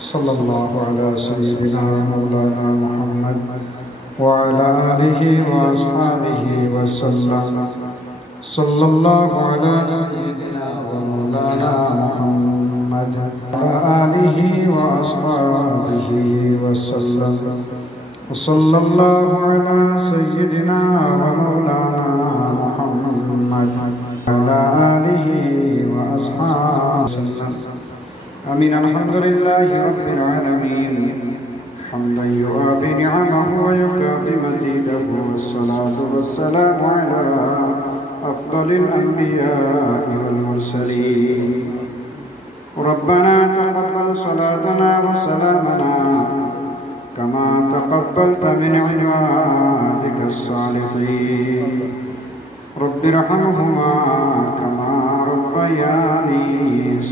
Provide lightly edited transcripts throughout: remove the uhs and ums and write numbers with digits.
صلى الله على سيدنا مولانا محمد وعلى آله وأصحابه وسلم. صلى الله على سيدنا ومولانا محمد وعلى آله وأصحابه وسلم. وصلى الله على سيدنا ومولانا محمد وعلى آله وأصحابه وسلم. آمين. الحمد لله رب العالمين حمدا يوافي نعمه ويكافي مزيده، والصلاة والسلام على أفضل الأنبياء والمرسلين. ربنا تقبل صلاتنا وسلامنا كما تقبلت من عبادك الصالحين. رب ارحمهما كما ربياني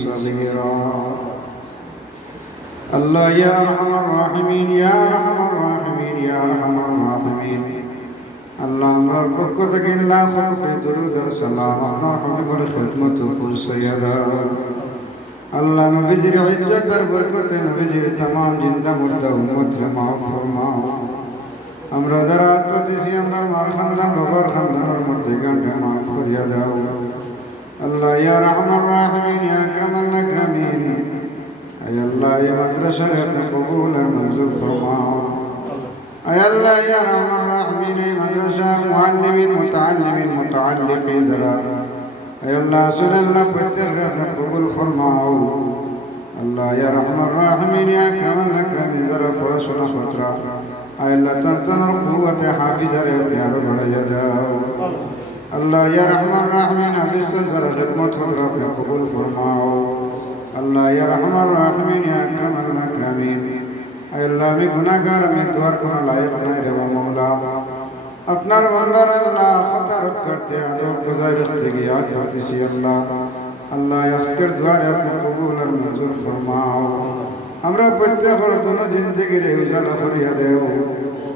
صغيرا. الله يا أرحم الراحمين يا أرحم الراحمين يا أرحم الراحمين. আল্লাহ আমরার পক্ষ থেকে লাখ কোটি দরুদ ও সালাম আপনার হাবিবের খিদমতে পৌঁছাইয়া দাও। আল্লাহ নবীজির ইজ্জত আর বরকতে নবীজির तमाम জিন্দা মুর্দা উম্মতকে maaf ফরমাও। আমরা যারা আত্মদিসি আমরা মার খানদান বাবার খানদানের মধ্যে গানকে maaf করিয়া দাও। আল্লাহ ইয়া রহমান রাহিমিন ইয়া আকরামাল আকরামিন। আয় আল্লাহ এই মাদ্রাসাকে আপনি কবুল আর মঞ্জুর ফরমাও। আয় আল্লাহ ইয়া রহমান রাহিমিন এই মাদ্রাসার মুআল্লিমিন মুতাআল্লিমিন মুতাআল্লিকিন যারা আয় আল্লাহ সুবহানাল্লাহ প্রত্যেককে আপনি কবুল ফরমাও। আল্লাহ ইয়া রহমান রাহিমিন ইয়া আকরামাল আকরামিন যারা পড়াশোনা কররা আয় আল্লাহ তার কুওয়াতে হাফিজারে আপনি আরো বাড়াইয়া দাও। আল্লাহ ইয়া রহমান রাহিমিন হাফিজার যারা খিদমত কররা আপনি কবুল ফরমাও। আল্লাহ ইয়া রহমান রাহিমিন ইয়া আকরামাল আকরামিন। আয় আল্লাহ আমি গুনাহগার, আমি দোয়ার কোনো লায়ক নাই রে মাওলা। আপনার বান্দার আল্লাহ খতারত করতে আদব গুজার করতে গিয়ে আজ হতেছি আল্লাহ। আল্লাহ আজকের দোয়ারে আপনি কবুল আর মঞ্জুর ফরমাও। আমরা প্রত্যেকের দোনো জিন্দেগির উজালা করিয়া দেও,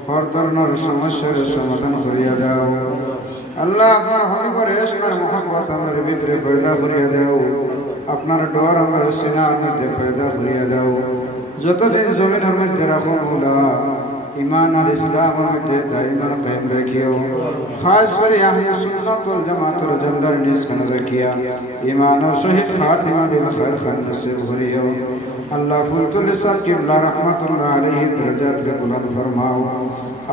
হর ধরনের সমস্যার সমাধান করিয়া দাও। আল্লাহ আপনার হবিবের ইশক আর মুহাব্বত আমাদের ভিতরে পয়দা করিয়া দাও। আপনার ডর আমার সিনার মধ্যে পয়দা করিয়া দাও। যতদিন জমিনের মধ্যে রাখো মৌলা ঈমান আর ইসলামের মধ্যে দাইমান কায়েম রাখিও। খাস করে আহলে সুন্নাত ওয়াল জামাতের জন্দার নিষ্কান রাখিয়া ঈমানের সহিত খাতিমা বিল খায়র খান নসিব করিও। আল্লাহ ফুলতুল ইসলাম কিবলা রাহমাতুল্লাহ আলাইহি দরজাতকে বুলন্দ ফরমাও।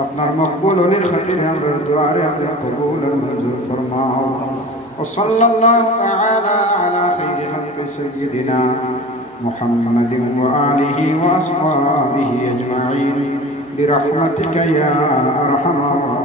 আপনার মকবুল ওলির খাতিরে আমরা দুআরে আপনি কবুল আর মঞ্জুর ফরমাও। وصلى الله تعالى على خير خلق سيدنا محمد وآله وأصحابه أجمعين برحمتك يا أرحم الراحمين.